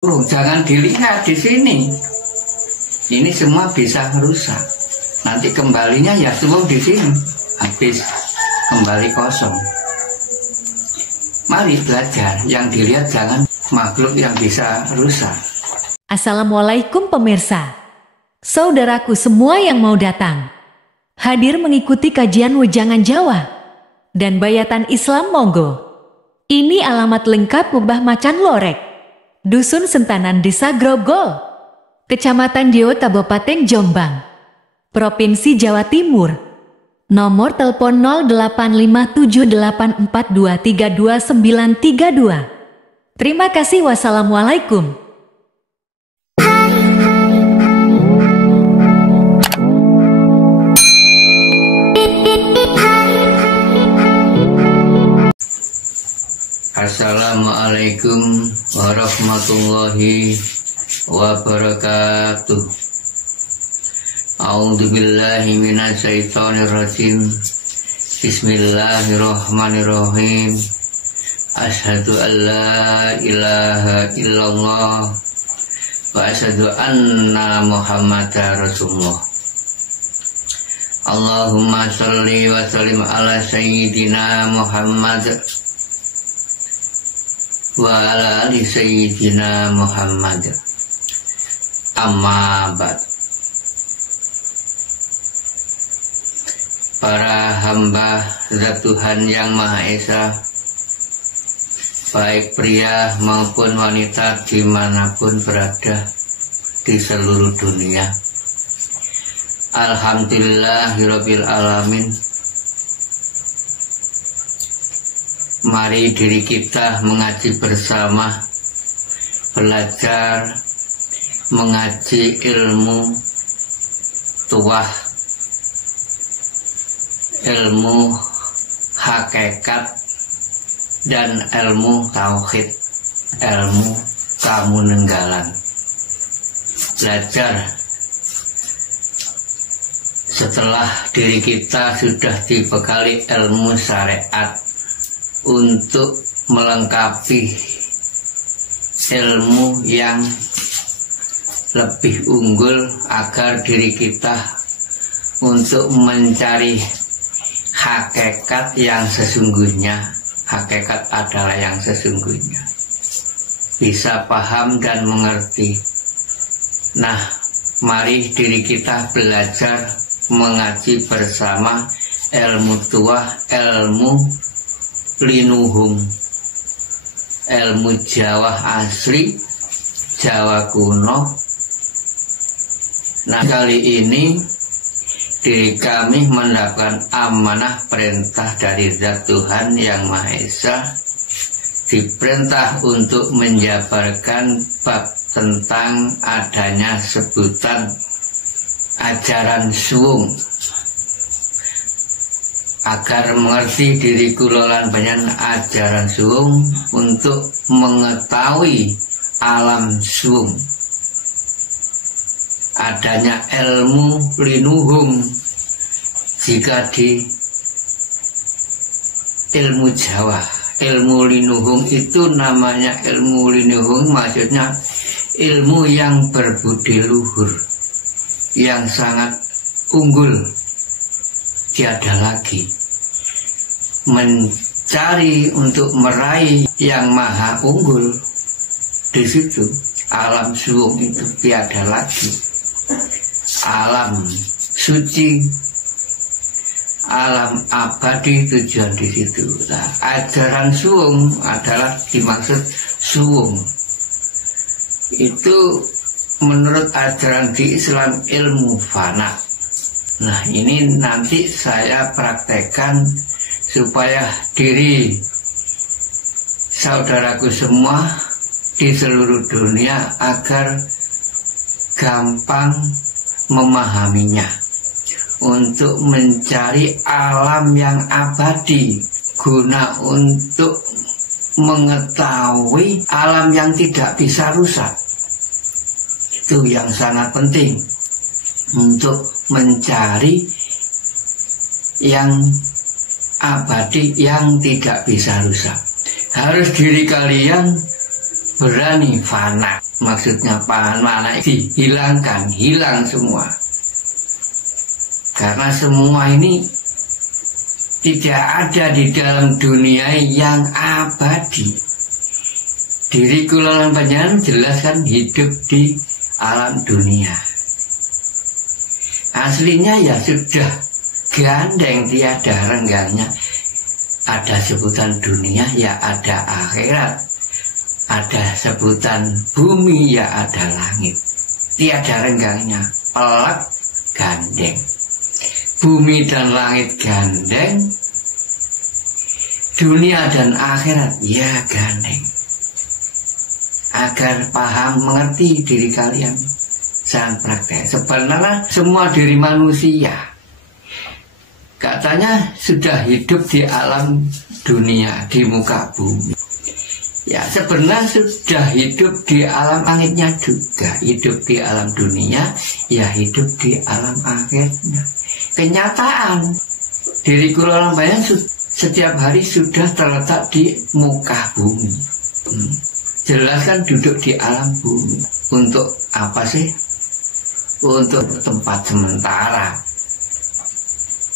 Jangan dilihat di sini. Ini semua bisa rusak. Nanti kembalinya ya semua di sini. Habis kembali kosong. Mari belajar. Yang dilihat jangan makhluk yang bisa rusak. Assalamualaikum pemirsa. Saudaraku semua yang mau datang. Hadir mengikuti kajian Wejangan Jawa dan Bayatan Islam monggo. Ini alamat lengkap Mbah Macan Lorek, Dusun Sentanan, Desa Grogol, Kecamatan Dewa, Kabupaten Jombang, Provinsi Jawa Timur. Nomor telepon 085784232932. Terima kasih. Wassalamualaikum. Assalamualaikum warahmatullahi wabarakatuh. A'udzubillahi minasyaitonirrajim. Bismillahirrahmanirrahim. Asyhadu an la ilaha illallah wa asyhadu anna Muhammadar Rasulullah. Allahumma sholli wa sallim ala sayyidina Muhammad wa ala ali sayyidina Muhammad. Amma ba'd. Para hamba Zat Tuhan Yang Maha Esa, baik pria maupun wanita dimanapun berada di seluruh dunia, alhamdulillahirabbil alamin. Mari diri kita mengaji bersama, belajar mengaji ilmu tuah, ilmu hakikat, dan ilmu tauhid, ilmu kamunenggalan. Belajar setelah diri kita sudah dibekali ilmu syariat untuk melengkapi ilmu yang lebih unggul agar diri kita untuk mencari hakikat yang sesungguhnya. Hakikat adalah yang sesungguhnya, bisa paham dan mengerti. Nah, mari diri kita belajar mengaji bersama ilmu tuah, ilmu linuhung, ilmu Jawa asli, Jawa kuno. Nah, kali ini diri kami mendapatkan amanah perintah dari Zat Tuhan Yang Maha Esa, diperintah untuk menjabarkan bab tentang adanya sebutan ajaran suwung. Agar mengerti diri kulolan banyak ajaran suwung, untuk mengetahui alam suwung, adanya ilmu linuhung. Jika di ilmu Jawa, ilmu linuhung itu namanya ilmu linuhung, maksudnya ilmu yang berbudi luhur, yang sangat unggul, tiada lagi. Mencari untuk meraih yang maha unggul, di situ alam suwung itu tiada lagi. Alam suci, alam abadi, tujuan di situ. Nah, ajaran suwung adalah dimaksud suwung. Itu menurut ajaran di Islam ilmu fana. Nah, ini nanti saya praktekkan supaya diri saudaraku semua di seluruh dunia agar gampang memahaminya, untuk mencari alam yang abadi, guna untuk mengetahui alam yang tidak bisa rusak. Itu yang sangat penting, untuk mencari yang abadi yang tidak bisa rusak. Harus diri kalian berani fana. Maksudnya mana dihilangkan, hilang semua. Karena semua ini tidak ada di dalam dunia yang abadi. Diri kula lan panjenengan jelas kan hidup di alam dunia. Aslinya ya sudah gandeng, tiada renggangnya. Ada sebutan dunia, ya ada akhirat. Ada sebutan bumi, ya ada langit. Tiada renggangnya, pelak gandeng. Bumi dan langit gandeng, dunia dan akhirat ya gandeng. Agar paham mengerti diri kalian, jangan praktek. Sebenarnya semua diri manusia katanya sudah hidup di alam dunia, di muka bumi. Ya sebenarnya sudah hidup di alam langitnya juga, hidup di alam dunia, ya hidup di alam akhirnya. Kenyataan diri kula lan panjenengan setiap hari sudah terletak di muka bumi. Jelas kan duduk di alam bumi. Untuk apa sih? Untuk tempat sementara.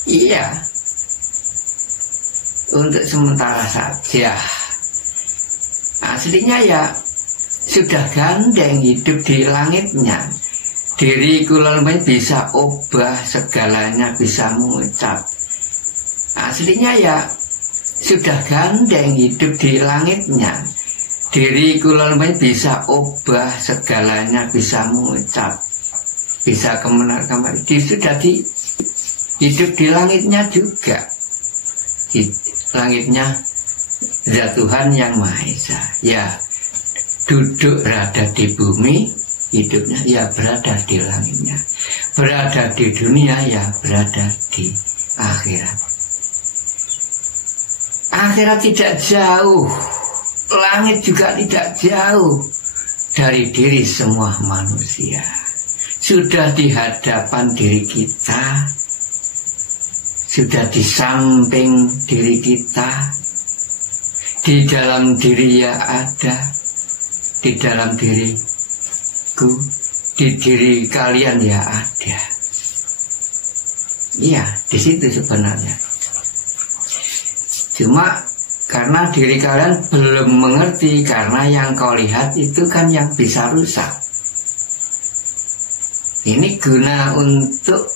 Iya, untuk sementara saja. Aslinya ya sudah gandeng, hidup di langitnya. Diri kula bisa obah segalanya, bisa mengucap. Aslinya ya sudah gandeng, hidup di langitnya. Diri kula bisa obah segalanya, bisa mengucap, bisa kemana-kemana. Sudah hidup di langitnya juga. Di langitnya Zat Tuhan yang Maha Esa. Ya duduk berada di bumi, hidupnya ya berada di langitnya. Berada di dunia, ya berada di akhirat. Akhirat tidak jauh, langit juga tidak jauh dari diri semua manusia. Sudah di hadapan diri kita, sudah di samping diri kita, di dalam diri ya ada, di dalam diriku, di diri kalian ya ada. Iya, di situ sebenarnya. Cuma karena diri kalian belum mengerti, karena yang kau lihat itu kan yang bisa rusak. Ini guna untuk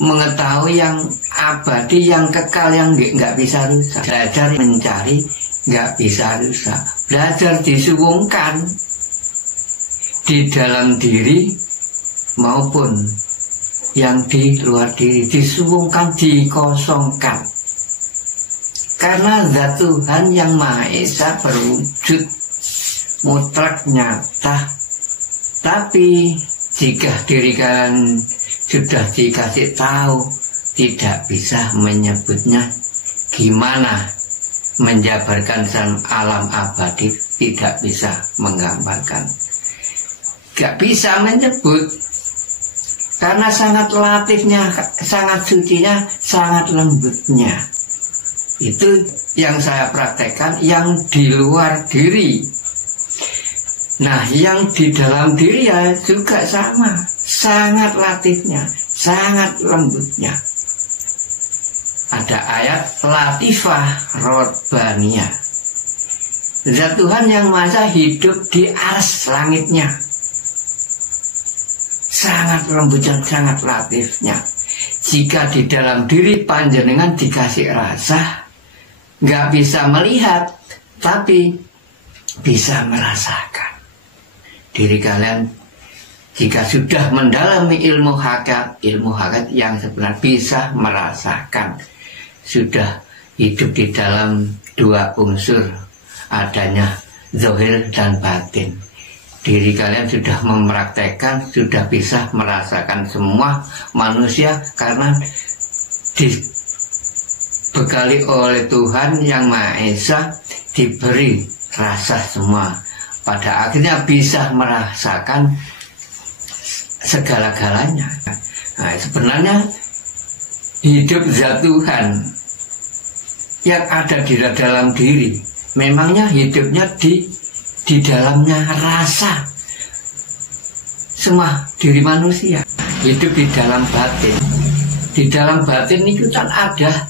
mengetahui yang abadi, yang kekal, yang nggak bisa rusak. Belajar mencari nggak bisa rusak. Belajar disuwungkan di dalam diri maupun yang di luar diri, disuwungkan, dikosongkan. Karena Zat Tuhan yang Maha Esa berwujud mutlak nyata. Tapi jika diri kalian sudah dikasih tahu, tidak bisa menyebutnya gimana menjabarkan sang alam abadi, tidak bisa menggambarkan, gak bisa menyebut, karena sangat latifnya, sangat sucinya, sangat lembutnya. Itu yang saya praktekkan, yang di luar diri. Nah, yang di dalam diri ya juga sama, sangat latifnya, sangat lembutnya. Ada ayat Latifah Robbaniyah. Zat Tuhan yang Maha hidup di arsy langitnya. Sangat lembutnya, sangat latifnya. Jika di dalam diri panjenengan dikasih rasa, nggak bisa melihat, tapi bisa merasakan. Diri kalian jika sudah mendalami ilmu hakikat yang sebenarnya bisa merasakan, sudah hidup di dalam dua unsur, adanya zahir dan batin. Diri kalian sudah mempraktekkan, sudah bisa merasakan semua manusia, karena dibekali oleh Tuhan yang Maha Esa, diberi rasa semua. Pada akhirnya bisa merasakan segala-galanya. Nah, sebenarnya hidup Zat Tuhan yang ada di dalam diri, memangnya hidupnya di dalamnya rasa. semua diri manusia. Hidup di dalam batin. Di dalam batin itu kan ada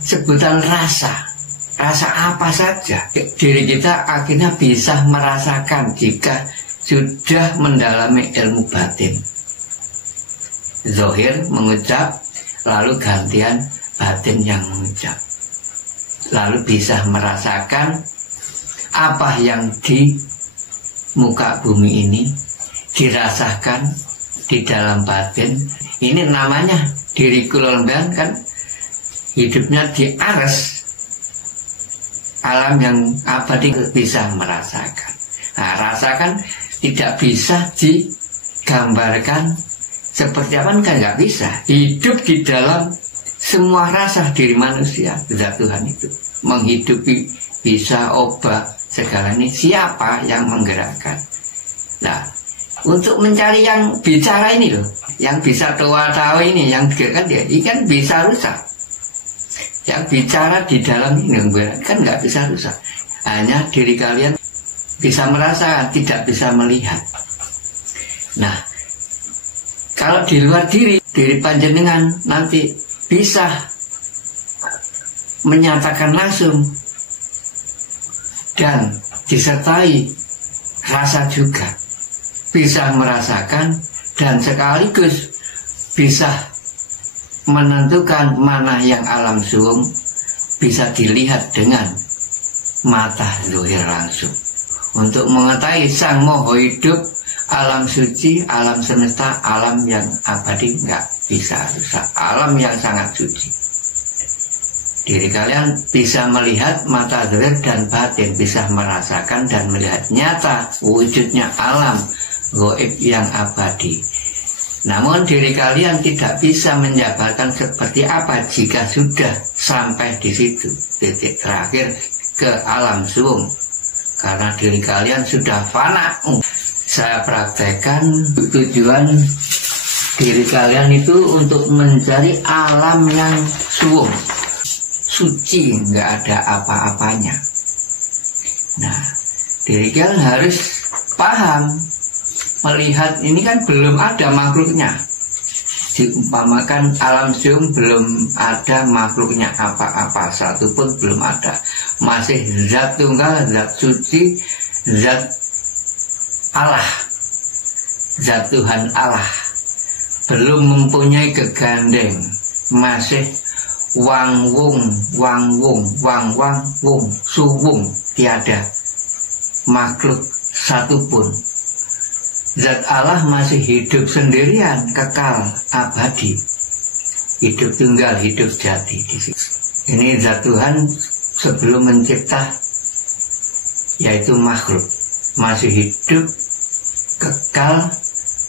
sebutan rasa. Rasa apa saja diri kita akhirnya bisa merasakan jika sudah mendalami ilmu batin. Zahir mengucap, lalu gantian batin yang mengucap. Lalu bisa merasakan apa yang di muka bumi ini dirasakan di dalam batin. Ini namanya diri kulonban kan hidupnya di ares. Alam yang abadi bisa merasakan. Nah, rasakan tidak bisa digambarkan seperti apa kan nggak bisa. Hidup di dalam semua rasa diri manusia, zat Tuhan itu menghidupi, bisa obat segala ini. Siapa yang menggerakkan? Nah, untuk mencari yang bicara ini loh, yang bisa tahu ini, yang digerakkan dia, ini kan bisa rusak. Yang bicara di dalam ini kan nggak bisa rusak. Hanya diri kalian bisa merasakan, tidak bisa melihat. Nah, kalau di luar diri panjenengan nanti bisa menyatakan langsung dan disertai rasa juga, bisa merasakan dan sekaligus bisa menentukan mana yang alam suwung bisa dilihat dengan mata zahir langsung. Untuk mengetahui sang moho hidup, alam suci, alam semesta, alam yang abadi nggak bisa rusak, alam yang sangat suci. Diri kalian bisa melihat mata zahir dan batin, bisa merasakan dan melihat nyata wujudnya alam gaib yang abadi. Namun diri kalian tidak bisa menjabarkan seperti apa jika sudah sampai di situ, titik terakhir ke alam suwung. Karena diri kalian sudah fana. Saya praktekkan tujuan diri kalian itu untuk mencari alam yang suwung, suci, nggak ada apa-apanya. Nah, diri kalian harus paham. Melihat ini kan belum ada makhluknya. Diumpamakan alam suwung belum ada makhluknya apa-apa, satu pun belum ada. Masih zat tunggal, zat suci, zat Allah, zat Tuhan Allah. Belum mempunyai kegandeng, masih wang-wung, wang-wung, suwung, tiada makhluk satupun. Zat Allah masih hidup sendirian, kekal, abadi, hidup tunggal, hidup jati di situ. Ini zat Tuhan sebelum mencipta, yaitu makhluk, masih hidup, kekal,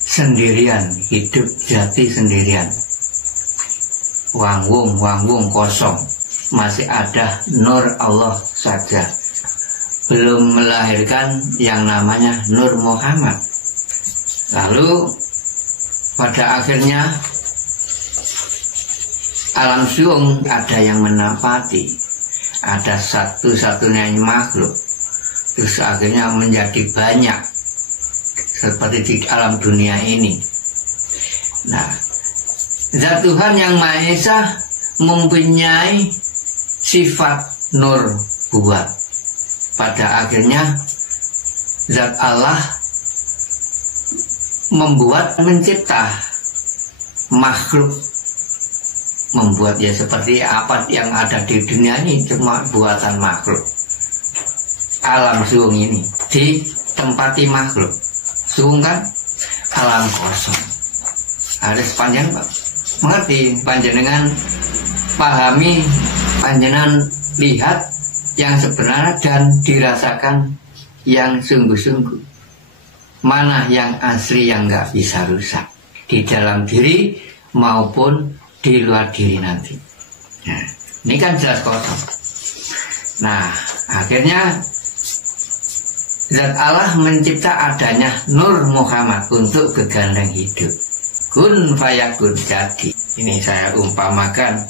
sendirian, hidup jati sendirian. Wang-wung, kosong, masih ada nur Allah saja. Belum melahirkan yang namanya Nur Muhammad. Lalu pada akhirnya alam suwung ada yang menapati, ada satu-satunya makhluk, terus akhirnya menjadi banyak seperti di alam dunia ini. Nah, zat Tuhan yang Maha Esa mempunyai sifat nur buat. Pada akhirnya zat Allah membuat, mencipta makhluk, membuat ya seperti apa yang ada di dunia ini cuma buatan makhluk. Alam suwung ini ditempati makhluk. Suwung kan alam kosong. Harus panjenengan mengerti, panjenengan pahami, panjenengan lihat yang sebenarnya dan dirasakan yang sungguh-sungguh. Mana yang asli yang nggak bisa rusak di dalam diri maupun di luar diri nanti. Nah, ini kan jelas kosong. Nah, akhirnya zat Allah mencipta adanya Nur Muhammad untuk gegandeng hidup. Kun fayakun, jadi. Ini saya umpamakan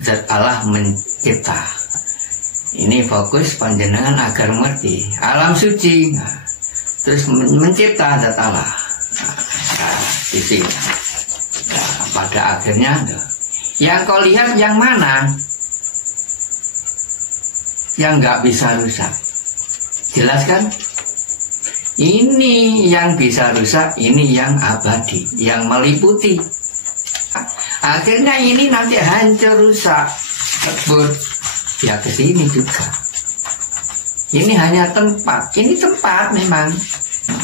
zat Allah mencipta. Ini fokus panjenengan agar mengerti alam suci. Nah, terus mencipta zat Allah. Di sini. Pada akhirnya yang kau lihat yang mana? Yang nggak bisa rusak. Jelas kan? Ini yang bisa rusak, ini yang abadi, yang meliputi. Akhirnya ini nanti hancur, rusak, kebut. Ya ke sini juga. Ini hanya tempat. Ini tempat memang.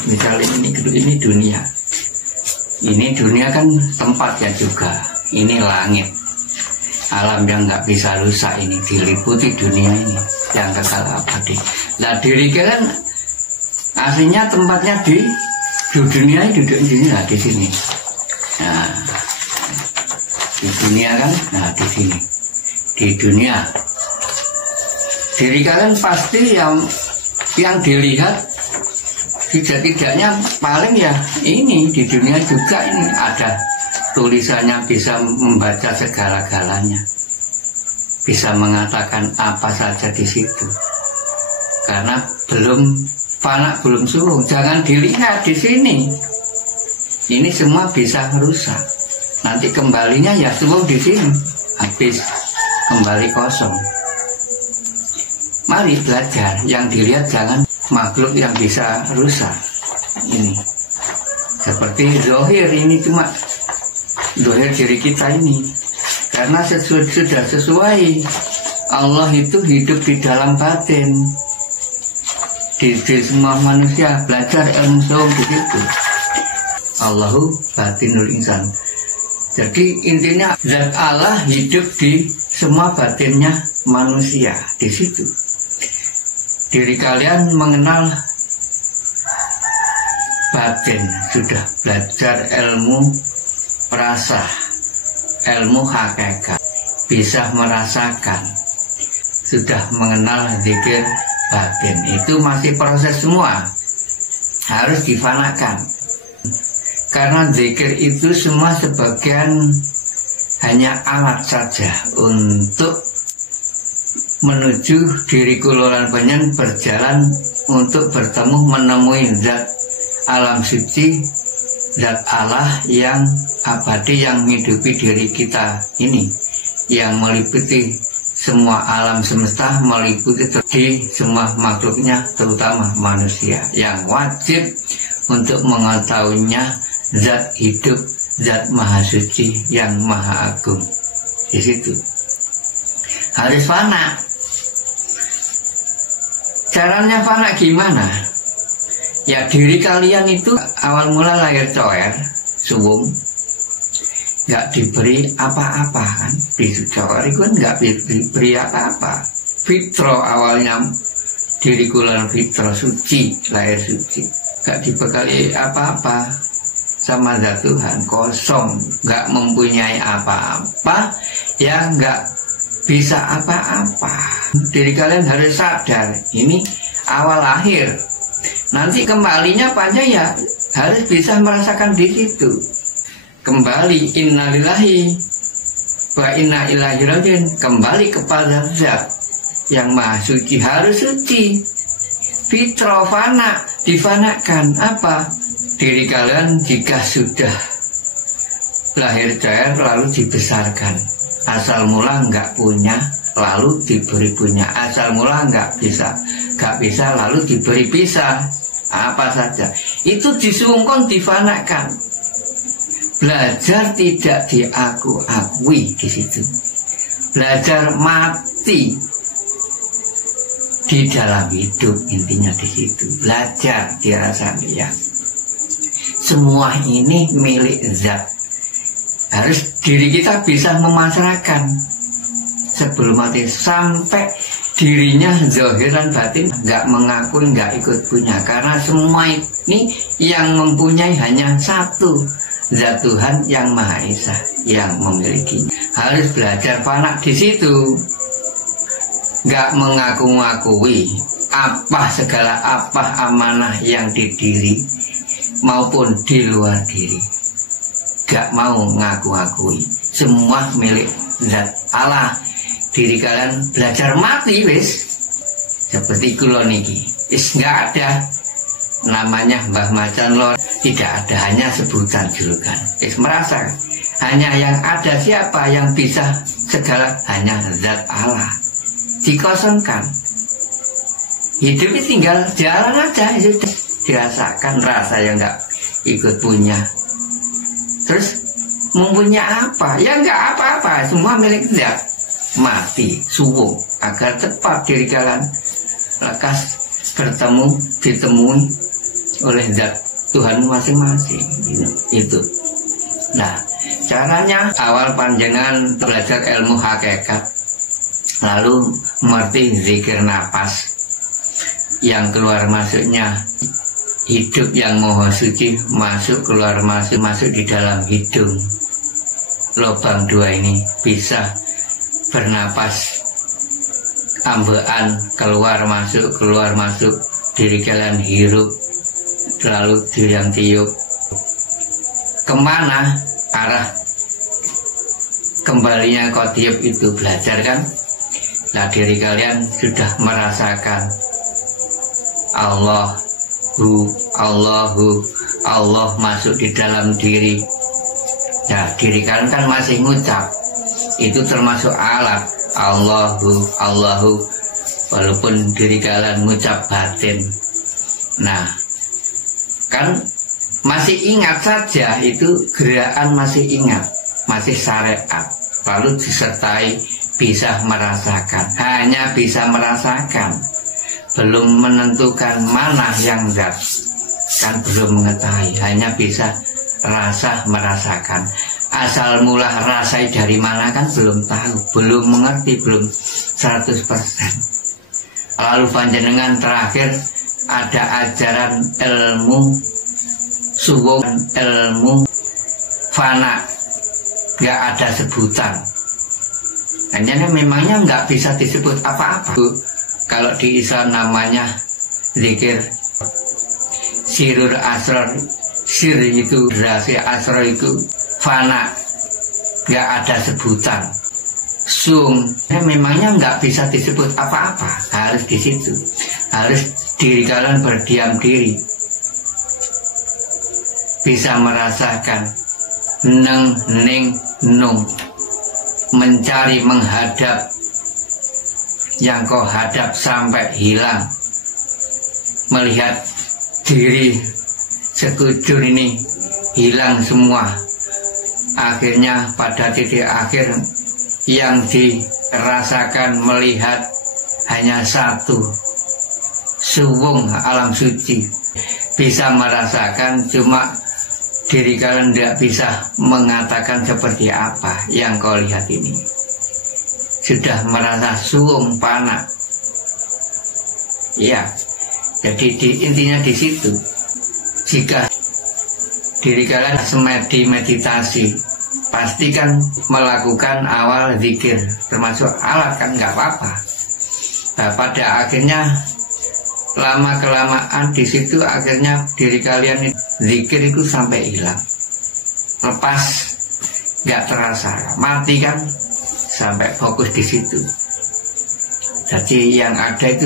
Misalnya ini dunia. Ini dunia kan tempatnya juga. Ini langit. Alam yang nggak bisa rusak ini diliputi dunia ini yang kekal abadi. Nah diri kan aslinya tempatnya di dunia ini, duduk di sini, nah di sini. Nah di dunia kan, nah di sini. Di dunia. Diri kalian pasti yang dilihat tidak-tidaknya paling ya ini di dunia juga ini ada tulisannya, bisa membaca segala-galanya, bisa mengatakan apa saja di situ. Karena belum fana, belum suruh, jangan dilihat di sini. Ini semua bisa rusak. Nanti kembalinya ya semua di sini, habis kembali kosong. Mari belajar, yang dilihat jangan makhluk yang bisa rusak. Ini seperti zahir, ini cuma zahir diri kita ini. Karena sudah sesuai. Allah itu hidup di dalam batin. Di semua manusia belajar ilmu saum di situ. Allahu batinul insan. Jadi intinya zat Allah hidup di semua batinnya manusia di situ. Diri kalian mengenal batin, sudah belajar ilmu rasa, ilmu hakikat, bisa merasakan, sudah mengenal zikir batin. Itu masih proses semua, harus difanakan. Karena zikir itu semua sebagian hanya alat saja untuk menuju diri kulolan panjenengan berjalan untuk bertemu menemui zat alam suci, zat Allah yang abadi, yang menghidupi diri kita ini, yang meliputi semua alam semesta, meliputi di semua makhluknya, terutama manusia, yang wajib untuk mengetahuinya zat hidup, zat maha suci yang maha agung. Di situ harus fana. Caranya fana gimana? Ya diri kalian itu awal mula lahir coer, suwung, nggak diberi apa-apa kan? Di coer itu nggak diberi apa-apa. Fitro awalnya diri kulan fitro suci, lahir suci, nggak dibekali apa-apa sama zat Tuhan, kosong, nggak mempunyai apa-apa, ya nggak bisa apa-apa. Diri kalian harus sadar, ini awal akhir. Nanti kembalinya panjang ya harus bisa merasakan di situ. Kembali innalillahi wa inna ilaihi rajiun, kembali kepada zat yang maha suci, harus suci. Fitro fana, difanakan apa? Diri kalian jika sudah lahir cair lalu dibesarkan, asal mula nggak punya lalu diberi punya, asal mula nggak bisa lalu diberi bisa, apa saja itu disungkon, difanakan. Belajar tidak diakui di situ, belajar mati di dalam hidup, intinya di situ belajar dirasani ya. Semua ini milik zat. Harus diri kita bisa memasrahkan sebelum mati, sampai dirinya zahiran batin nggak mengaku, nggak ikut punya. Karena semua ini yang mempunyai hanya satu, zat Tuhan yang Maha Esa yang memiliki. Harus belajar fana di situ, nggak mengaku-ngakui apa segala apa amanah yang di diri maupun di luar diri. Gak mau ngaku-ngakui, semua milik zat Allah. Diri kalian belajar mati wis, seperti kula niki wis gak ada namanya Mbah Macan Lor tidak ada, hanya sebutan julukan. Merasa hanya yang ada siapa yang bisa segala, hanya zat Allah. Dikosongkan. Hidupnya tinggal jalan aja, sudah dirasakan rasa yang nggak ikut punya. Terus mempunyai apa? Ya nggak apa-apa, semua milik zat. Mati, subuh, agar cepat diri kalian lekas bertemu, ditemui oleh zat Tuhan masing-masing. Itu. Nah, caranya awal panjenengan belajar ilmu hakikat, lalu mengerti zikir napas yang keluar masuknya hidup yang moho suci, masuk keluar masuk di dalam hidung. Lubang dua ini bisa bernapas, ambekan keluar masuk, diri kalian hirup, lalu diri yang tiup. Kemana arah kembalinya kau tiup itu, belajar kan? Nah, diri kalian sudah merasakan Allah masuk di dalam diri. Nah, diri kalian kan masih ngucap, itu termasuk alat Allahu, walaupun diri kalian ngucap batin. Nah, kan masih ingat saja, itu gerakan masih ingat, masih syariat, lalu disertai bisa merasakan, hanya bisa merasakan, belum menentukan mana yang zat, kan belum mengetahui, hanya bisa merasakan. Asal mula rasai dari mana kan belum tahu, belum mengerti, belum 100%. Lalu panjenengan terakhir ada ajaran ilmu suwung, ilmu fana, nggak ada sebutan. Hanya memangnya nggak bisa disebut apa-apa. Kalau di Islam namanya zikir sirur asrar. Sir itu rahasia, asrar itu fana, nggak ada sebutan. Sung, memangnya nggak bisa disebut apa-apa. Harus di situ, harus diri kalian berdiam diri, bisa merasakan neng, ning, nung, mencari, menghadap, yang kau hadap sampai hilang, melihat diri sekujur ini hilang semua. Akhirnya pada titik akhir yang dirasakan, melihat hanya satu, suwung alam suci. Bisa merasakan, cuma diri kalian tidak bisa mengatakan seperti apa yang kau lihat ini. Sudah merasa suwung panak. Ya, jadi intinya di situ. Jika diri kalian semedi meditasi, pastikan melakukan awal zikir, termasuk alat kan nggak apa-apa. Nah, pada akhirnya lama kelamaan di situ, akhirnya diri kalian zikir itu sampai hilang, lepas, nggak terasa, mati kan, sampai fokus di situ. Jadi yang ada itu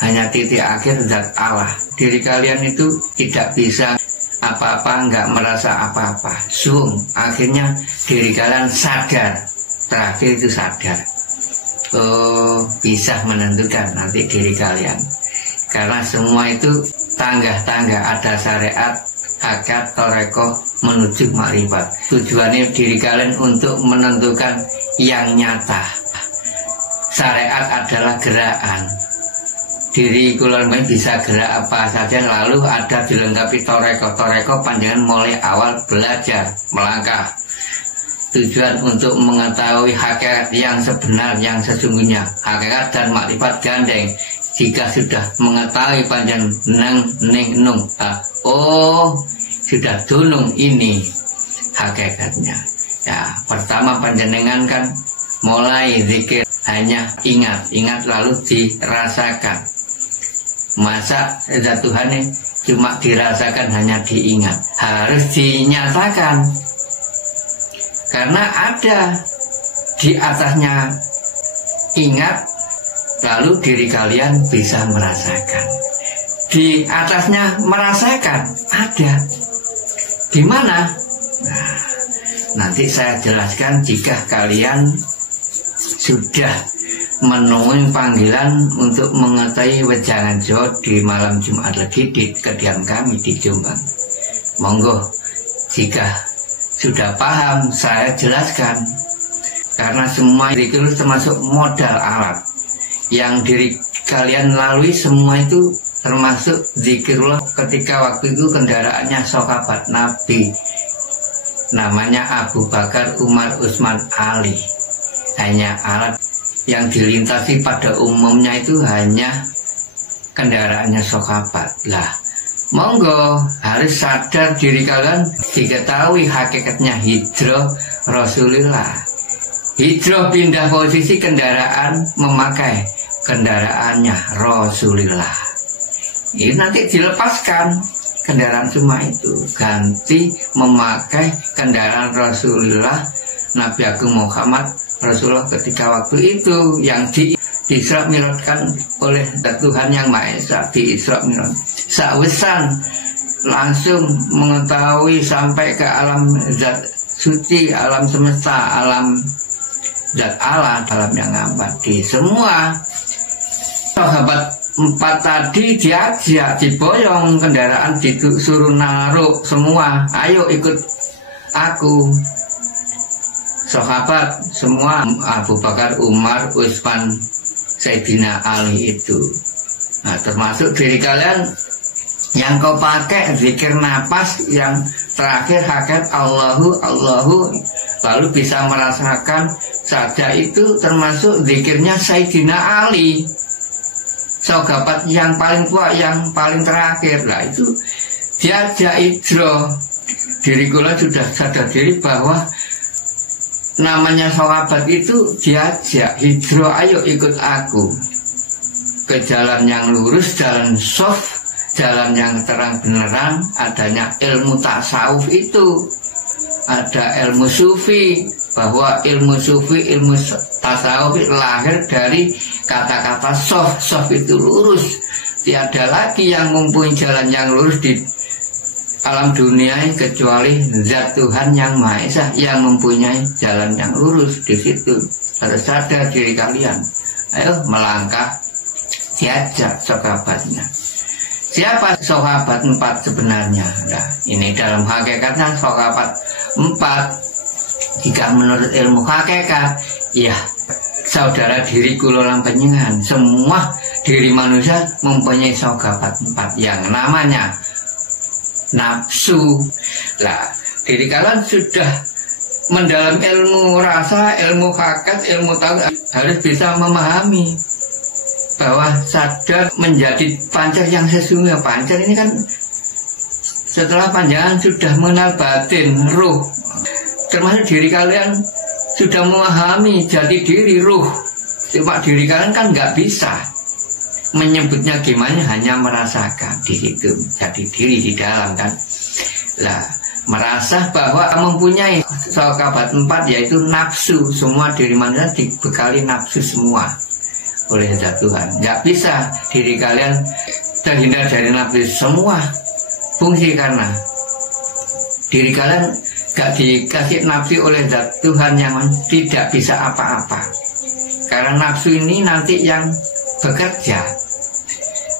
hanya titik akhir zat Allah. Diri kalian itu tidak bisa apa-apa, nggak merasa apa-apa. Akhirnya diri kalian sadar. Terakhir itu sadar. Oh, bisa menentukan nanti diri kalian. Karena semua itu tangga-tangga, ada syariat, hakikat, toreko menuju makrifat. Tujuannya diri kalian untuk menentukan yang nyata. Syariat adalah gerakan. Diri kulon bisa gerak apa saja, lalu ada dilengkapi toreko. Toreko panjangan mulai awal belajar melangkah. Tujuan untuk mengetahui hakikat yang sebenar, yang sesungguhnya. Hakikat dan makrifat gandeng. Jika sudah mengetahui panjang neng, ning, nung, oh sudah dunung, ini hakikatnya. Ya, pertama panjenengan kan mulai zikir, hanya ingat lalu dirasakan. Masa zat Tuhan ini cuma dirasakan, hanya diingat, harus dinyatakan. Karena ada di atasnya ingat, lalu diri kalian bisa merasakan. di atasnya merasakan? Ada. Di mana? Nah, nanti saya jelaskan jika kalian sudah menemui panggilan untuk mengetahui wejangan Jawa di malam Jumat Legi di kediaman kami di Jombang. Monggo, jika sudah paham saya jelaskan, karena semua itu termasuk modal alat yang diri kalian lalui, semua itu termasuk zikirullah. Ketika waktu itu kendaraannya sahabat Nabi, namanya Abu Bakar, Umar, Utsman, Ali. Hanya alat yang dilintasi pada umumnya itu hanya kendaraannya sahabat. Lah, monggo harus sadar diri kalian, diketahui hakikatnya hijrah Rasulullah. Hijrah pindah posisi kendaraan, memakai kendaraannya Rasulullah. Ini nanti dilepaskan kendaraan semua itu, ganti memakai kendaraan Rasulullah, Nabi Agung Muhammad Rasulullah ketika waktu itu yang di Isra Mi'rajkan oleh Tuhan Yang Maha Esa. Di Isra Mi'raj sawesan langsung mengetahui sampai ke alam zat suci, alam semesta, alam zat Allah, alam yang abadi. Semua sahabat 4 tadi diajak, diboyong kendaraan, disuruh naruh semua, ayo ikut aku. Sahabat semua, Abu Bakar, Umar, Utsman, Sayyidina Ali itu. Nah, termasuk diri kalian yang kau pakai zikir napas yang terakhir hakikat Allahu, lalu bisa merasakan saja itu termasuk zikirnya Sayyidina Ali, sahabat yang paling tua, yang paling terakhir. Lah itu diajak hijrah. Diri kula sudah sadar diri bahwa namanya sahabat itu diajak hijrah, ayo ikut aku ke jalan yang lurus, jalan soft, jalan yang terang benerang. Adanya ilmu tasawuf itu, ada ilmu sufi, bahwa ilmu sufi, ilmu tasawuf lahir dari kata-kata soft. Soft itu lurus. Tiada lagi yang mempunyai jalan yang lurus di alam dunia kecuali zat Tuhan Yang Maha Esa yang mempunyai jalan yang lurus. Di situ harus sadar diri kalian. Ayo melangkah, diajak sahabatnya. Siapa sahabat 4 sebenarnya? Nah, ini dalam hakikatnya sahabat 4. Jika menurut ilmu hakikat, ya saudara diri kula lan panjenengan, semua diri manusia mempunyai sahabat 4 yang namanya nafsu. Lah, diri kalian sudah mendalam ilmu rasa, ilmu hakikat, ilmu tahu, harus bisa memahami bahwa sadar menjadi pancar yang sesungguhnya. Pancar ini kan setelah panjangan sudah mengenal batin, ruh, termasuk diri kalian sudah memahami jati diri ruh. Cuma diri kalian kan nggak bisa menyebutnya gimana, hanya merasakan di situ jati diri di dalam kan. Lah, merasa bahwa mempunyai sahabat 4 yaitu nafsu. Semua diri manusia dibekali nafsu semua oleh zat Tuhan. Nggak bisa diri kalian terhindar dari nafsu semua fungsi, karena diri kalian gak dikasih nafsu oleh zat Tuhan yang tidak bisa apa-apa. Karena nafsu ini nanti yang bekerja.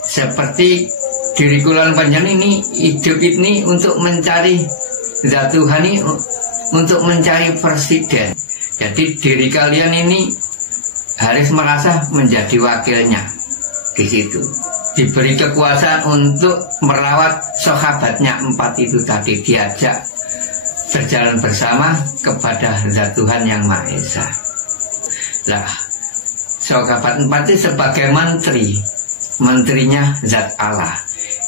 Seperti diri kula panjenengan ini hidup ini untuk mencari zat Tuhan, ini untuk mencari presiden. Jadi diri kalian ini harus merasa menjadi wakilnya di situ. Diberi kekuasaan untuk merawat sahabatnya 4 itu tadi, diajak berjalan bersama kepada zat Tuhan Yang Maha Esa. Lah, sahabat 4 itu sebagai menteri, menterinya zat Allah.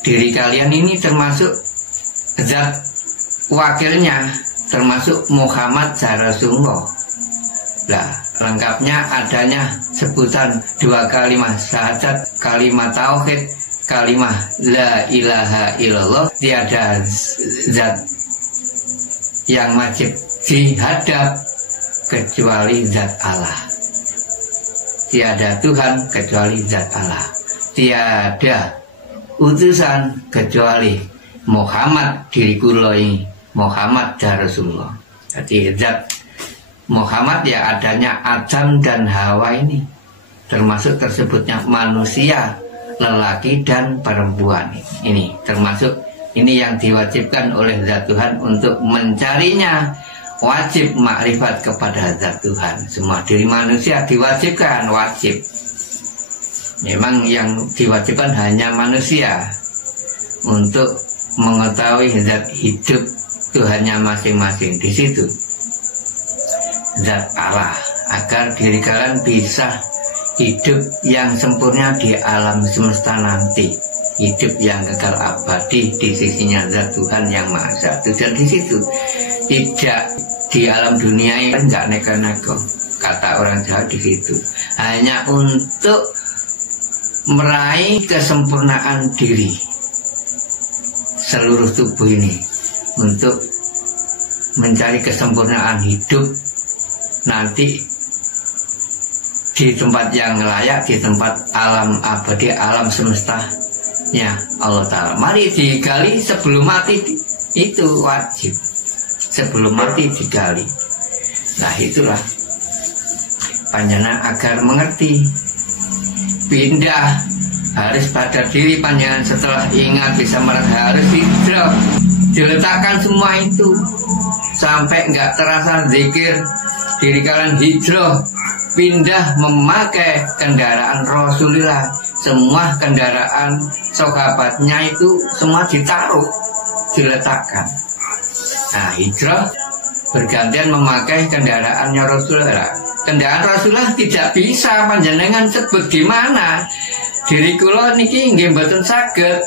Diri kalian ini termasuk zat wakilnya, termasuk Muhammad Rasulullah. Lah, lengkapnya adanya sebutan 2 kalimat syahadat, kalimat tauhid, kalimat la ilaha illallah. Tiada zat yang wajib dihadap kecuali zat Allah. Tiada Tuhan kecuali zat Allah. Tiada utusan kecuali Muhammad diri kula ini, Muhammad ya Rasulullah. Jadi zat Muhammad ya adanya Adam dan Hawa ini, termasuk tersebutnya manusia, lelaki dan perempuan. Ini termasuk ini yang diwajibkan oleh zat Tuhan untuk mencarinya. Wajib makrifat kepada zat Tuhan. Semua diri manusia diwajibkan, wajib. Memang yang diwajibkan hanya manusia untuk mengetahui zat hidup Tuhannya masing-masing di situ. Zat Allah, agar diri kalian bisa hidup yang sempurna di alam semesta nanti, hidup yang kekal abadi di sisinya zat Tuhan yang Maha Esa. Dan di situ tidak di alam dunia ini kan nggak neko-neko, kata orang Jawa di situ. Hanya untuk meraih kesempurnaan diri seluruh tubuh ini, untuk mencari kesempurnaan hidup nanti di tempat yang layak, di tempat alam abadi, alam semestanya Allah Ta'ala. Mari digali sebelum mati, itu wajib. Sebelum mati digali. Nah itulah panjenengan agar mengerti, pindah harus pada diri panjenengan. Setelah ingat bisa merasa, harus hijrah, diletakkan semua itu sampai nggak terasa zikir, diri kalian hijrah, pindah memakai kendaraan Rasulullah. Semua kendaraan sahabatnya itu semua ditaruh, diletakkan. Nah hijrah bergantian memakai kendaraannya Rasulullah. Kendaraan Rasulullah tidak bisa panjenengan sebut di mana. Diri kula niki nggih mboten saged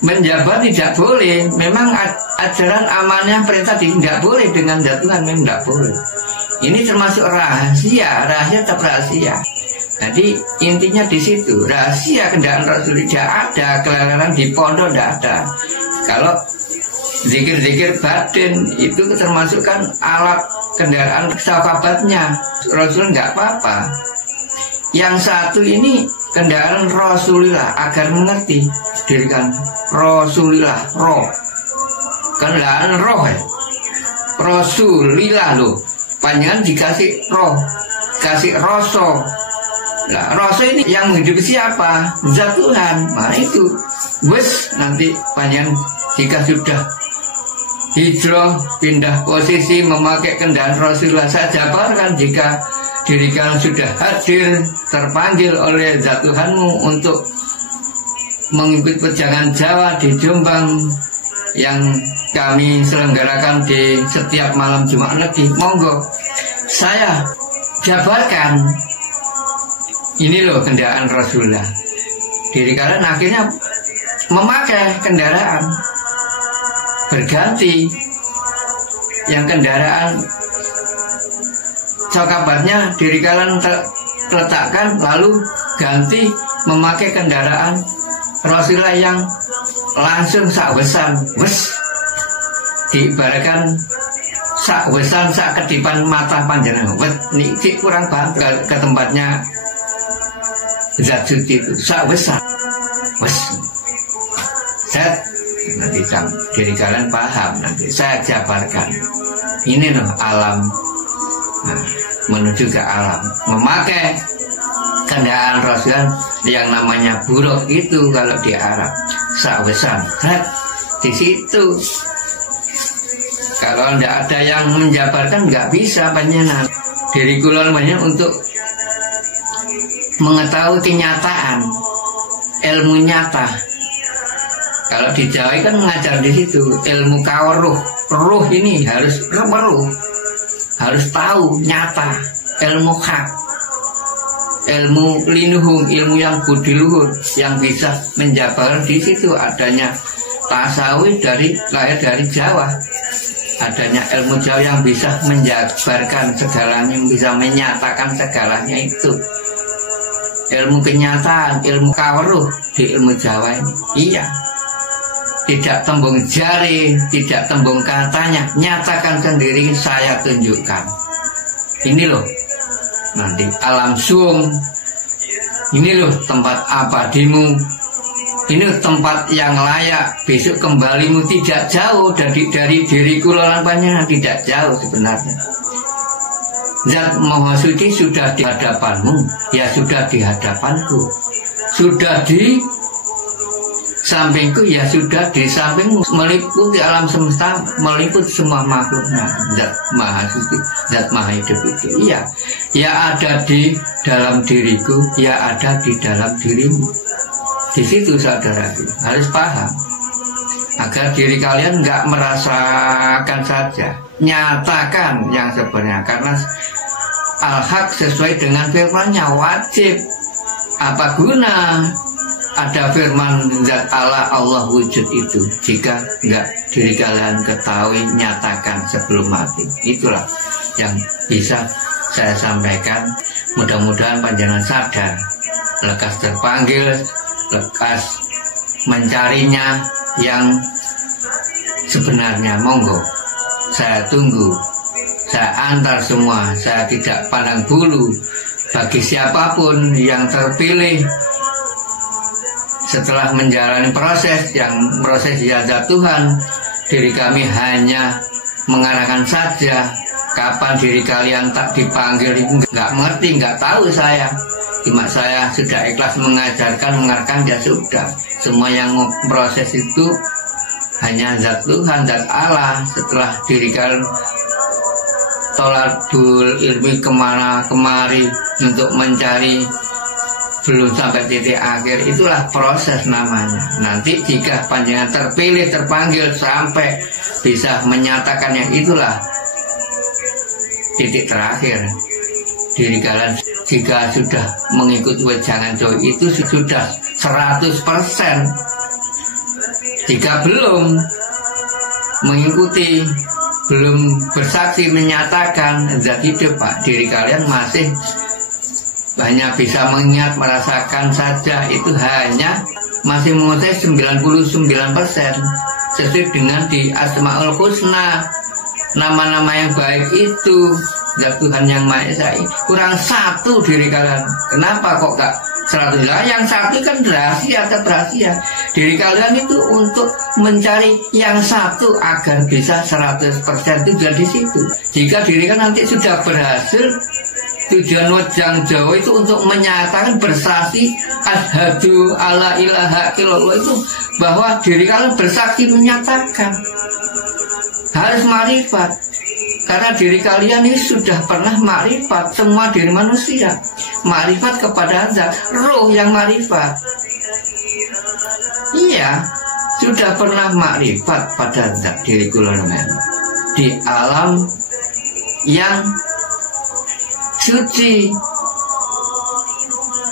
menjabat, tidak boleh. Memang ajaran amanah perintah tidak boleh dengan jatuhan, memang tidak boleh. Ini termasuk rahasia, rahasia tetap rahasia. Jadi intinya di situ, rahasia kendaraan Rasul tidak ada, kelelaran di pondok tidak ada. Kalau zikir-zikir batin itu termasuk kan alat kendaraan sahabatnya Rasul, nggak apa-apa. Yang satu ini kendaraan Rasulullah, agar mengerti dirikan Rasulullah, roh, kendaraan roh ya. Rasulullah loh, panjangan dikasih roh, kasih rasa. Nah, rasa ini yang hidup siapa? Zat Tuhan. Nah itu wes nanti panjangan jika sudah hijrah, pindah posisi memakai kendaraan Rasulullah. Saya jabarkan jika diri kalian sudah hadir, terpanggil oleh zat Tuhanmu untuk mengikuti perjalanan Jawa di Jombang yang kami selenggarakan di setiap malam Jumat Legi, monggo saya jabarkan. Ini loh kendaraan Rasulullah. Diri kalian akhirnya memakai kendaraan, berganti yang kendaraan sahabatnya diri kalian letakkan, lalu ganti memakai kendaraan Rasulullah yang langsung sakwesan, wes diibaratkan sakwesan sak kedipan mata panjenengan. Wes niki kurang banget ke tempatnya zat suci itu sakwesan, wes saya nanti diri kalian paham, nanti saya jabarkan. Ini loh alam. Nah, menuju ke alam memakai kendaraan Rasul yang namanya buruk itu kalau di Arab sakwesan. Di situ kalau tidak ada yang menjabarkan nggak bisa panjenengan. Diri kula banyak untuk mengetahui kenyataan, ilmu nyata. Kalau di Jawa kan mengajar di situ ilmu kawaruh, ruh ini harus meruh, harus tahu nyata, ilmu hak, ilmu linuhung, ilmu yang budi luhur, yang bisa menjabarkan. Di situ adanya tasawuf dari lahir dari Jawa, adanya ilmu Jawa yang bisa menjabarkan segalanya, yang bisa menyatakan segalanya. Itu ilmu kenyataan, ilmu kawaruh di ilmu Jawa ini. Iya, tidak tembung jari, tidak tembung katanya, nyatakan sendiri, saya tunjukkan. Ini loh nanti alam suung, ini loh tempat abadimu, ini tempat yang layak, besok kembalimu tidak jauh dari diriku lan panjenengan, tidak jauh sebenarnya. Zat Maha Suci sudah di hadapanmu, ya sudah di hadapanku. Sudah di sampingku, ya sudah di sampingmu. Meliputi alam semesta, meliput semua makhluknya. Zat Maha Suci, Zat Maha Hidup itu, iya, ya ada di dalam diriku, ya ada di dalam dirimu. Di situ saudaraku harus paham, agar diri kalian nggak merasakan saja, nyatakan yang sebenarnya. Karena al-haq sesuai dengan firman-Nya wajib. Apa guna ada firman zat Allah wujud itu jika nggak diri kalian ketahui, nyatakan sebelum mati. Itulah yang bisa saya sampaikan. Mudah-mudahan panjenengan sadar, lekas terpanggil, lekas mencarinya yang sebenarnya. Monggo, saya tunggu, saya antar semua, saya tidak pandang bulu bagi siapapun yang terpilih setelah menjalani proses ijazah Tuhan. Diri kami hanya mengarahkan saja. Kapan diri kalian tak dipanggil nggak mengerti, nggak tahu saya. Cuma saya sudah ikhlas mengarahkan ya sudah. Semua yang proses itu hanya zat Tuhan, zat Allah. Setelah diri kalian tolabul ilmi kemana kemari untuk mencari belum sampai titik akhir, itulah proses namanya. Nanti jika panjenengan terpilih, terpanggil sampai bisa menyatakan yang itulah titik terakhir. Diri kalian jika sudah mengikuti wejangan Jawa itu sudah 100%. Jika belum mengikuti, belum bersaksi menyatakan zat hidup, Pak, diri kalian masih hanya bisa mengingat, merasakan saja. Itu hanya masih menguasai 99%. Sesuai dengan di Asmaul Husna, nama-nama yang baik itu, zat Tuhan yang Maha Esa, kurang satu diri kalian. Kenapa kok gak 100? Yang satu kan rahasia, tetap rahasia. Diri kalian itu untuk mencari yang satu agar bisa 100% tujuan di situ. Jika diri kan nanti sudah berhasil, tujuan wajang Jawa itu untuk menyatakan bersaksi asyhadu alla ilaha illallah, itu bahwa diri kalian bersaksi menyatakan. Harus marifat, karena diri kalian ini sudah pernah marifat. Semua diri manusia marifat kepada zat roh yang marifat. Iya, sudah pernah makrifat pada zat diri kulonmen di alam yang suci.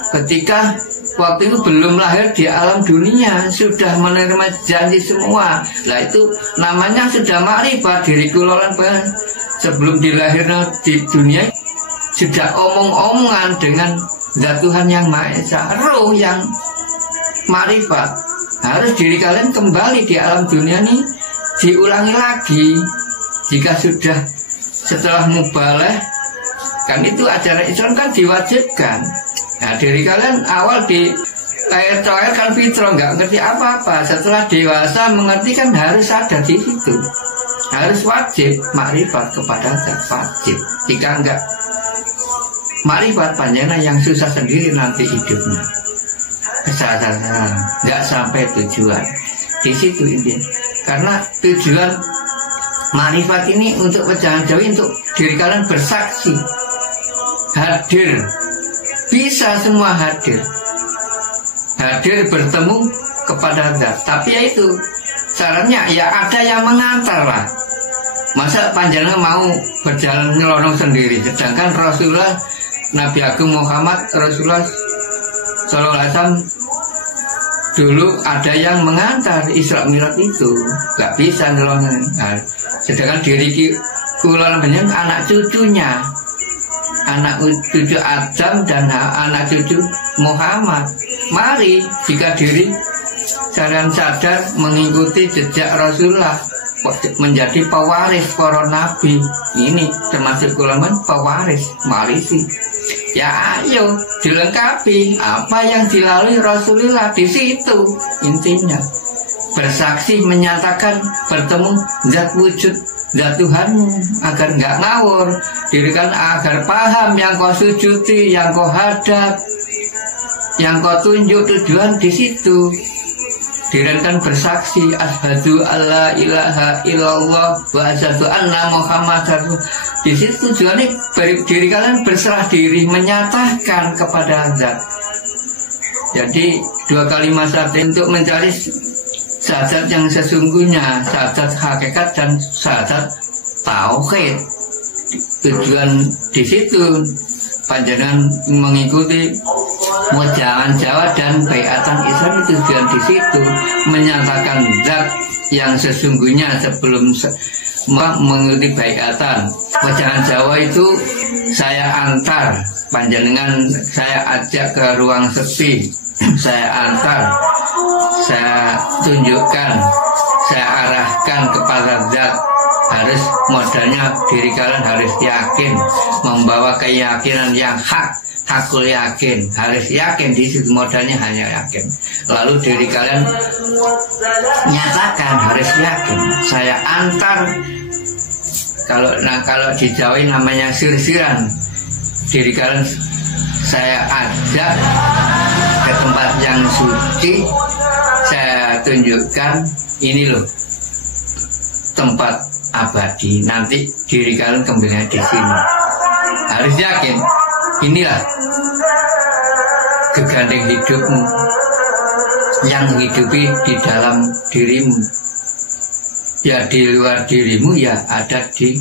Ketika waktu itu belum lahir di alam dunia, sudah menerima janji semua. Lah itu namanya sudah makrifat diri kulonmen. Sebelum dilahirkan di dunia sudah omong-omongan dengan zat Tuhan yang Maha Esa, roh yang makrifat. Harus diri kalian kembali di alam dunia ini diulangi lagi. Jika sudah setelah mubaligh, kan itu ajaran Islam kan diwajibkan. Nah, diri kalian awal di lahir kan fitrah, nggak ngerti apa-apa. Setelah dewasa mengerti kan harus ada di situ. Harus wajib makrifat kepada zat, wajib. Jika enggak makrifat, panjenengan yang susah sendiri nanti hidupnya. Kesadaran nggak sampai tujuan. Di situ intinya. Karena tujuan makrifat ini untuk wejangan Jawa, untuk diri kalian bersaksi, hadir, bisa semua hadir bertemu kepada zat. Tapi ya itu caranya, ya ada yang mengantar lah. Masa panjenengan mau berjalan nyelonong sendiri, sedangkan Rasulullah Nabi Agung Muhammad Rasulullah Sallallahu Alaihi Wasallam dulu ada yang mengantar Isra Mi'raj itu, gak bisa nyelonong. Nah, sedangkan diri kulon banyak anak cucunya, anak cucu Adam dan anak cucu Muhammad. Mari jika diri kalian sadar mengikuti jejak Rasulullah, menjadi pewaris para nabi. Ini termasuk kulon pewaris, marisi. Ya ayo dilengkapi apa yang dilalui Rasulullah di situ intinya. Bersaksi menyatakan bertemu zat wujud, zat Tuhanmu, agar nggak ngawur. Dirikan agar paham yang kau sujudi, yang kau hadap, yang kau tunjuk tujuan di situ. Dirikan bersaksi asyhadu alla ilaha illallah wa asyhadu anna muhammadar. Di situ tujuannya diri kalian berserah diri, menyatakan kepada zat. Jadi 2 kalimat syahadat untuk mencari syahadat yang sesungguhnya, syahadat hakikat dan syahadat tauhid. Tujuan di situ panjenengan mengikuti Wejangan Jawa dan Baiatan Islam, itu tujuan di situ menyatakan zat yang sesungguhnya sebelum mengikuti baiatan. Wejangan Jawa itu saya antar panjenengan, saya ajak ke ruang sepi, saya antar, saya tunjukkan, saya arahkan kepada zat. Harus modalnya diri kalian harus yakin, membawa keyakinan yang hakul yakin, harus yakin. Di situ modalnya hanya yakin. Lalu diri kalian nyatakan, harus yakin. Saya antar, kalau di Jawa namanya sir-siran. Diri kalian saya ajak ke tempat yang suci, saya tunjukkan ini loh tempat abadi, nanti diri kalian kembali di sini. Harus yakin, inilah gegandeng hidupmu yang menghidupi di dalam dirimu. Ya di luar dirimu, ya ada di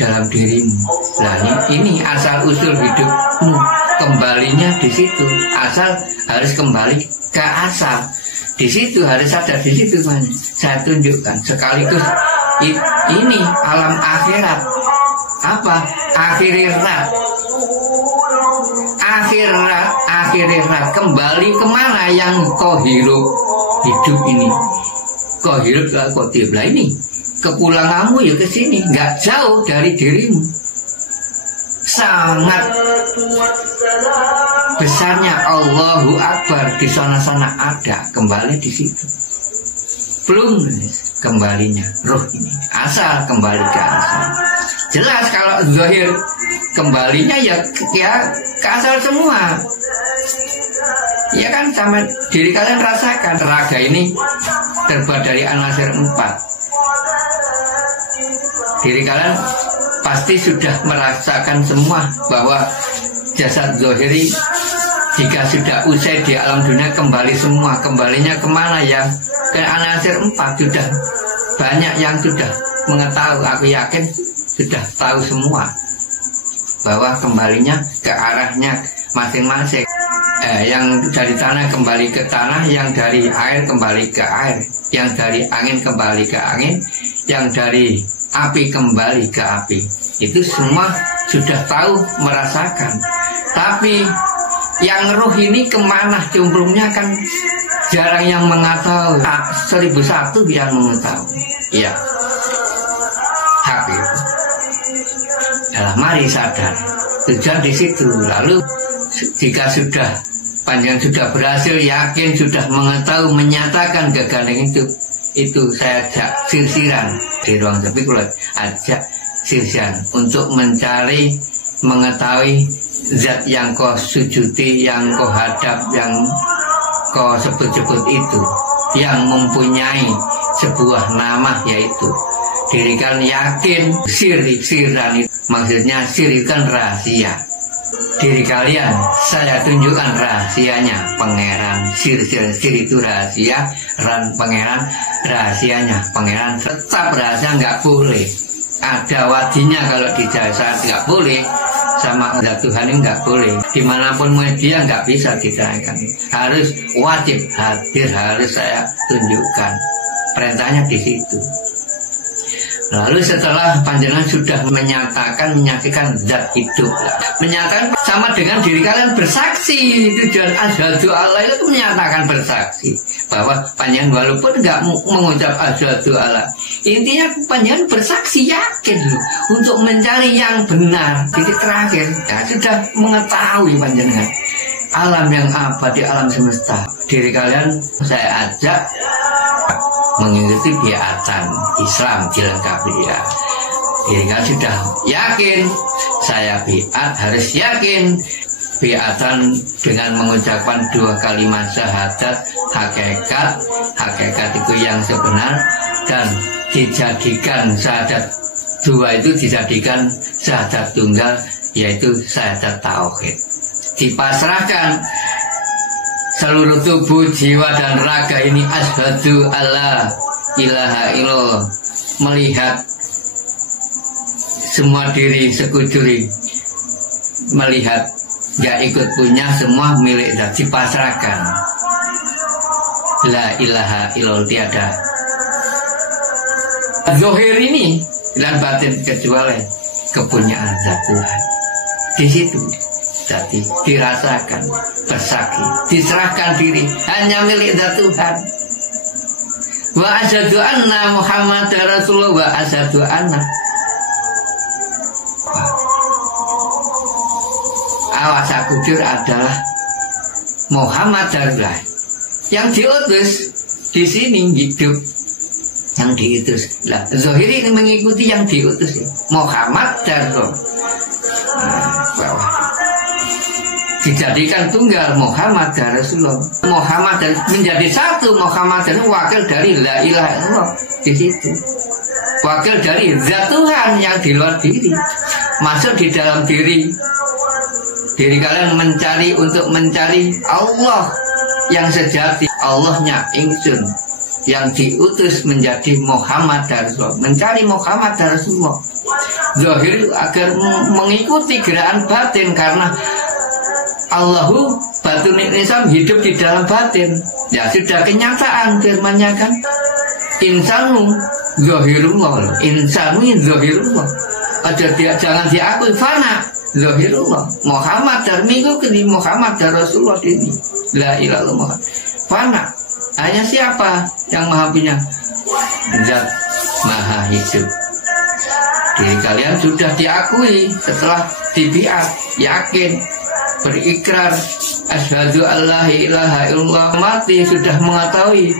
dalam dirimu. Nah ini asal usul hidupmu, kembalinya di situ. Asal harus kembali ke asal. Di situ harus ada, di situ banyak. Saya tunjukkan sekaligus ini alam akhirat. Apa? Akhirat. Kembali kemana yang kau hidup ini? Kau hidup lah, kau tiap lah ini. Kepulanganmu ya ke sini, nggak jauh dari dirimu. Sangat besarnya Allahu Akbar di sana-sana ada, kembali di situ. Belum kembalinya roh ini, asal kembali ke asal. Jelas kalau zahir kembalinya ya ke asal semua. Ya kan, sama diri kalian rasakan raga ini terbuat dari anasir 4. Diri kalian pasti sudah merasakan semua bahwa jasad zahiri jika sudah usai di alam dunia kembali semua. Kembalinya kemana ya? Ke anasir 4. Sudah banyak yang sudah mengetahui, aku yakin sudah tahu semua bahwa kembalinya ke arahnya masing-masing. Yang dari tanah kembali ke tanah, yang dari air kembali ke air, yang dari angin kembali ke angin, yang dari api kembali ke api. Itu semua sudah tahu, merasakan. Tapi yang roh ini kemana cemplungnya kan jarang yang mengetahui. 1001 yang mengetahui. Iya, hak itu. Yalah, mari sadar. Tujuan di situ. Lalu jika sudah panjang, sudah berhasil, yakin, sudah mengetahui, menyatakan gegandeng itu saya ajak sirsiran di ruang sepi. Kalau ajak sirsiran untuk mencari, mengetahui zat yang kau sujudi, yang kau hadap, yang kau sebut-sebut itu, yang mempunyai sebuah nama, yaitu dirikan yakin. Siran itu maksudnya, sir itu kan rahasia. Diri kalian saya tunjukkan rahasianya, pangeran. Sir itu rahasia, pangeran rahasianya. Pangeran tetap rahasia, nggak boleh ada wadinya. Kalau di jasa nggak boleh, sama Allah Tuhan ini nggak boleh. Dimanapun media nggak bisa ditayangkan. Harus wajib hadir, harus saya tunjukkan. Perintahnya di situ. Lalu setelah panjenengan sudah menyatakan zat hidup, menyatakan sama dengan diri kalian bersaksi itu, dan asyhadu alla itu menyatakan bersaksi bahwa panjenengan walaupun nggak mengucap asyhadu alla, intinya panjenengan bersaksi yakin loh untuk mencari yang benar. Titik terakhir sudah mengetahui panjenengan alam yang apa di alam semesta. Diri kalian saya ajak mengikuti biatan Islam dilengkapi ya. Jadi kan sudah yakin, saya biat harus yakin. Biatan dengan mengucapkan 2 kalimat syahadat, hakikat itu yang sebenar, dan dijadikan syahadat 2 itu dijadikan syahadat tunggal, yaitu syahadat tauhid. Dipasrahkan seluruh tubuh, jiwa dan raga ini, asyhadu alla ilaha illallah, melihat semua diri sekujuri, melihat gak ikut punya, semua milik zat, dipasrahkan. La ilaha illallah, tiada zahir ini dan batin kecuali kepunyaan zat Tuhan. Di situ jadi dirasakan, bersaksi, diserahkan diri hanya milik zat Tuhan. Wa asyhadu anna Muhammad Rasulullah, wa asyhadu anna. Awas aku jujur adalah Muhammad Rasulullah yang diutus di sini hidup, yang diutus. Lah, zahiri ini mengikuti yang diutus ya. Muhammad Rasulullah. Dijadikan tunggal Muhammad dan Rasulullah. Muhammad dan menjadi satu, Muhammad dan wakil dari la ilaha illallah. Di situ wakil dari zat Tuhan yang di luar diri masuk di dalam diri. Diri kalian mencari untuk mencari Allah yang sejati, Allahnya ingsun yang diutus menjadi Muhammad dan Rasulullah. Mencari Muhammad dan Rasulullah zahir agar mengikuti gerakan batin, karena Allahu batun Islam hidup di dalam batin. Ya sudah kenyataan firman-Nya kan. Insanu zahirullah. Insanu zahirullah. Jangan diakui fana zahirullah. Muhammad dan mengikuti Muhammad dan Rasulullah ini. La ilaha illallah. Fana. Hanya siapa yang maha punya? Zat maha hidup. Diri kalian sudah diakui setelah dibiat, yakin, berikrar asyhadu alla ilaha illallah, mati sudah mengetahui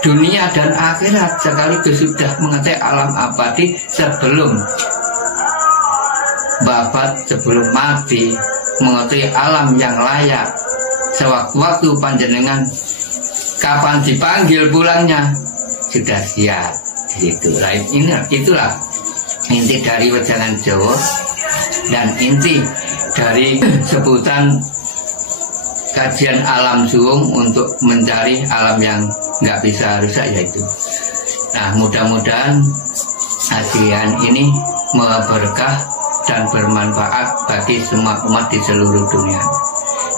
dunia dan akhirat, sekaligus sudah mengetahui alam abadi sebelum wafat, sebelum mati, mengetahui alam yang layak. Sewaktu-waktu panjenengan kapan dipanggil pulangnya sudah siap. Itulah inti dari wejangan Jawa dan inti dari sebutan kajian alam suwung untuk mencari alam yang nggak bisa rusak, yaitu. Nah, mudah-mudahan kajian ini berkah dan bermanfaat bagi semua umat di seluruh dunia.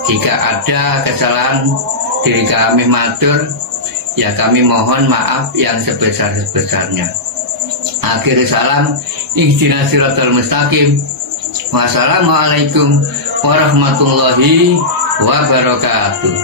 Jika ada kesalahan diri kami matur, ya kami mohon maaf yang sebesar-besarnya. Akhir salam, ihdinas siratal mustaqim. Wassalamualaikum warahmatullahi wabarakatuh.